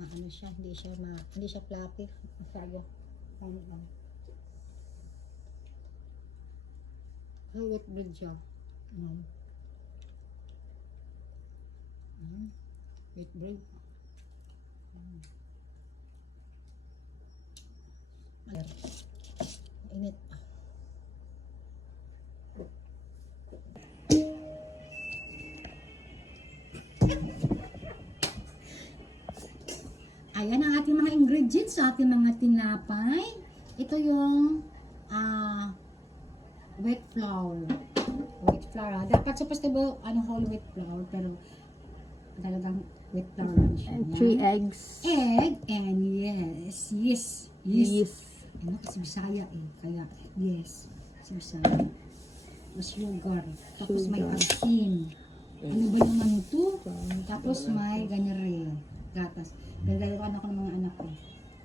maano siya, hindi siya fluffy. Masyado. Ano lang. So, wheat bread siya. Wheat bread. Init. Ayan ang ating mga ingredients sa ating mga tinapay. Ito yung wheat flour. Wheat flour. Dapat supposed to be whole wheat flour, pero talagang wheat flour lang siya. And 3 eggs. Egg and yes. Ano kasi Bisaya eh. Kaya yes. Kasi Bisaya. Tapos sugar. Tapos may asin. Ano ba naman ito? Tapos may ganyan gatas. Nagdalawan ako ng mga anak ko.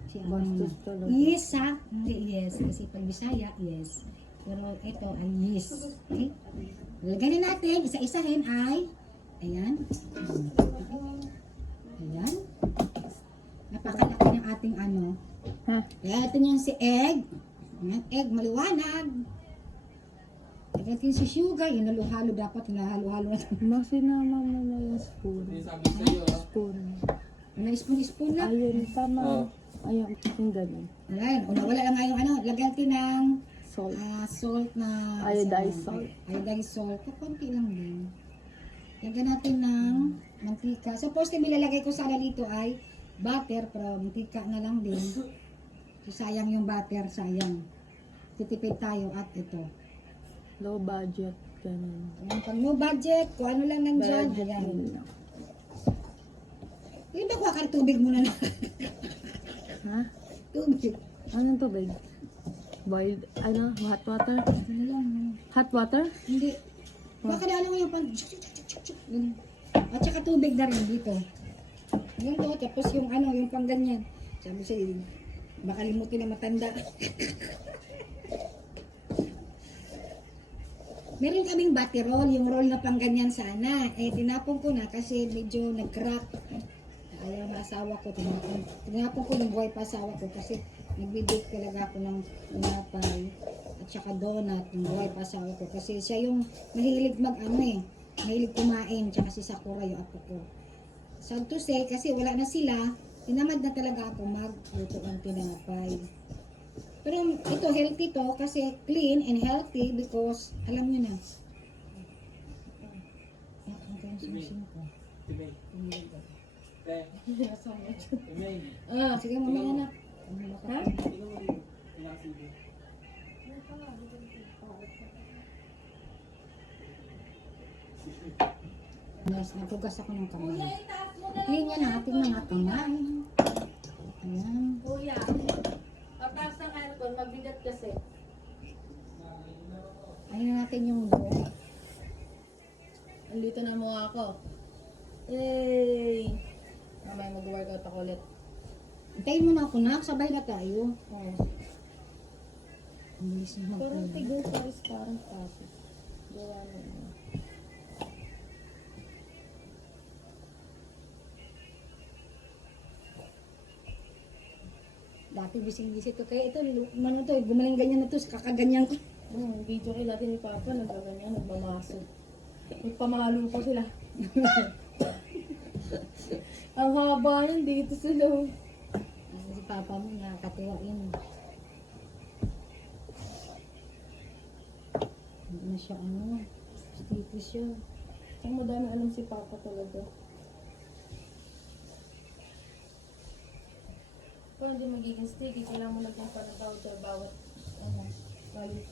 Si Abang yes ha? Hindi yes. Kasi pag Bisaya, yes. Pero ito ay yes. Okay? Lagyan natin. Isa-isahin ay ayan. Ayan. Napakalaki ng ating ano. Ayan, ito yung si egg. Ayan, egg, maliwanag. Ayan, ito yung si sugar. Yung naluhalo dapat. Hinahalo-halo na. Masinama mo na yung spoon. Spoon. Ano, spoon lang? Ayun, tama. Ayun, yung ganun. Ayan, wala lang nga yung ano. Lagyan natin ng Salt. salt na Iodized salt. Iodized salt. Kakunti lang din. Lagyan natin ng mantika. Suppose na nilalagay ko sana dito ay butter, pero mantika na lang din. So, sayang yung butter, sayang. Titipid tayo at ito. Low budget. Ganun. Ayan, pag no budget, kung ano lang nandyan. Budget Ayan. din. Yung ba kuha ka ng tubig muna na? Ha? Tubig. Anong tubig? Boiled, hot water? Ano lang. Hot water? Hindi. Baka na yung pang... At saka tubig na rin dito. Yun to, tapos yung yung pang ganyan. Sabi sa'yo, baka limutin na matanda. Meron kaming batty roll, yung roll na pang ganyan sana. Eh, tinapon ko na kasi medyo nag-crack. Ayaw na asawa ko, tinapon ko ng buhay pa asawa ko kasi nagbibig talaga ako ng tinapay at saka donut ng buhay pa asawa ko kasi siya yung mahilig mahilig kumain, tsaka si Sakura yung apo ko. Sad to say, kasi wala na sila, tinamad na talaga ako magluto ng tinapay. Pero ito, healthy to kasi clean and healthy because, alam nyo na. Sige mamaya na. Ha? Yes, nagugas ako ng kamay. Clean yan ang ating mga kamay. Ayan. Kuya, pataas ng aircon, mabigat kasi. Ayun natin yung buo. Andito na mo ako. Yay! Mamaya mag-workout ako ulit. Hintayin mo na ako na, sabay na tayo. Oh. Ang bilis na Parang magpunan. figure size, parang kasi. Gawa mo na. Dati bising-bising to. Kaya ito, gumaling ganyan na to, kakaganyan ko. Video kayo dati ni Papa, nagkaganyan, nagmamaso. Nagpamalo pa sila. Ang haba yan, dito sila. Si Papa mo, nakakatuwa yun. Hindi na siya dito siya. Ang madami alam si Papa talaga. Kung hindi magiging sticky, kailangan mo nagpapal ng powder bawat balik.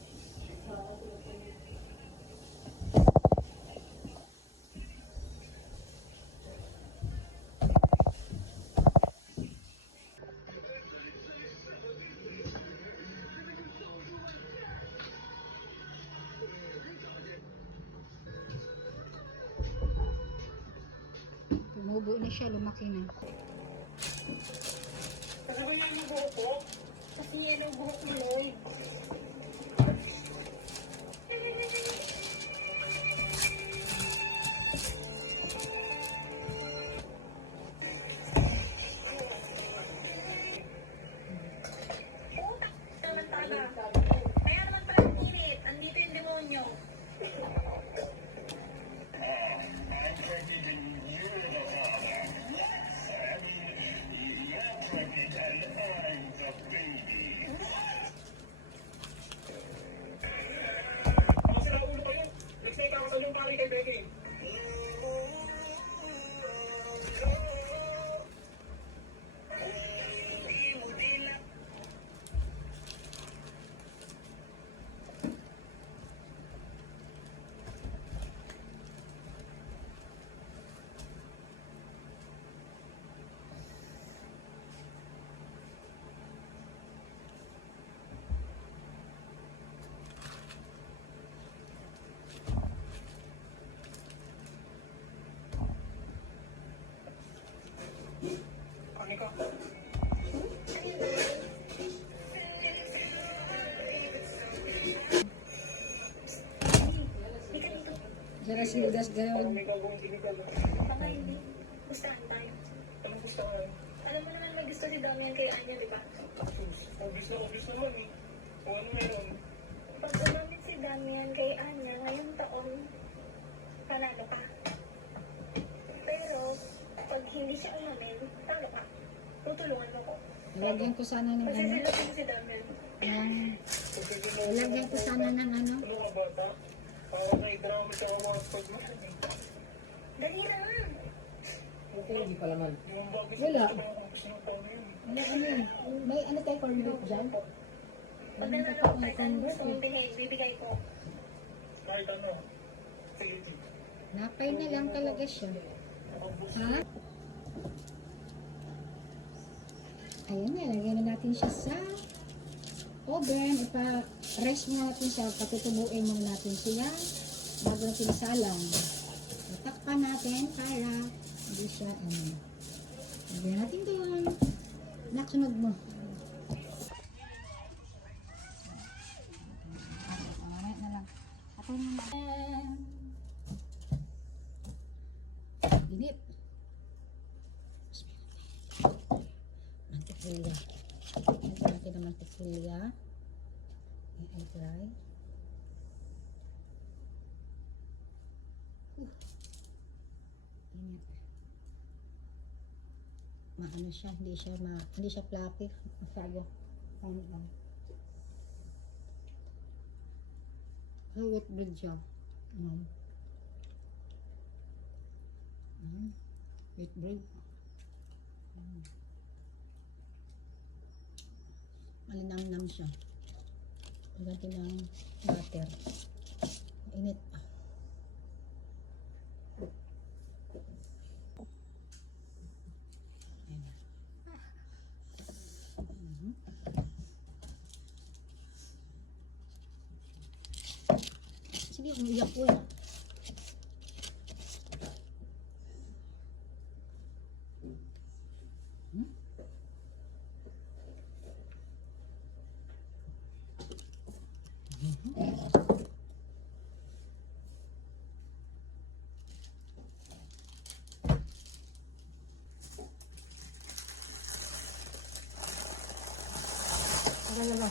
Tumubo na siya, lumaki na. Kasi yan ang buhok ko. Kasi yan ang buhok mo, Lloyd. Ang sila ulo kayo. Next na ikakasal yung pari kay Becky. Kami ka. Jara sildas gayon. Kami ka kung hindi ka. Baka hindi. Gustahan tayo. Anong gusto ko? Alam mo naman may gusto si Damian kay Anya, di ba? Obvious naman eh. Kung ano meron. Pag umamit si Damian kay Anya, ngayong taon, panalo ka. Pero, pag hindi siya umamin, talo ka. Tutulungan mo ko. Lagyan ko sana ng ano. Masisilasin si Damian. Lagyan ko sana ng ano. Ano ka bata? Parang na-drama siya ako mga pagmahal eh. Dali na nga. Yung bagay sa Wala. gusto ko kung gusto ng tao yun. Ano ano yun? May ano tayo corn beef dyan? Pag nanalo ko kahit anong gusto mong bibigay ko. Kahit ano. Sige, sige. Napay na lang talaga siya. Ha? Ayan na, lagyan na natin siya sa oven. Ipa-rest muna natin siya. Patutubuin muna natin siya bago natin isalang. Itakpan natin para hindi siya ano. Lagyan natin doon. Naksunod mo. Mamaya na lang. Ako na. Init. Mantikilya. Lagyan natin ng mantikilya. Ay dry. Init. Maano siya, hindi siya fluffy. Masyado. Ano lang. Wet bread siya. Wheat bread. Malinamnam siya. Lagyan ng butter. Init. Sige, umiyak ko yan. Tara na ba?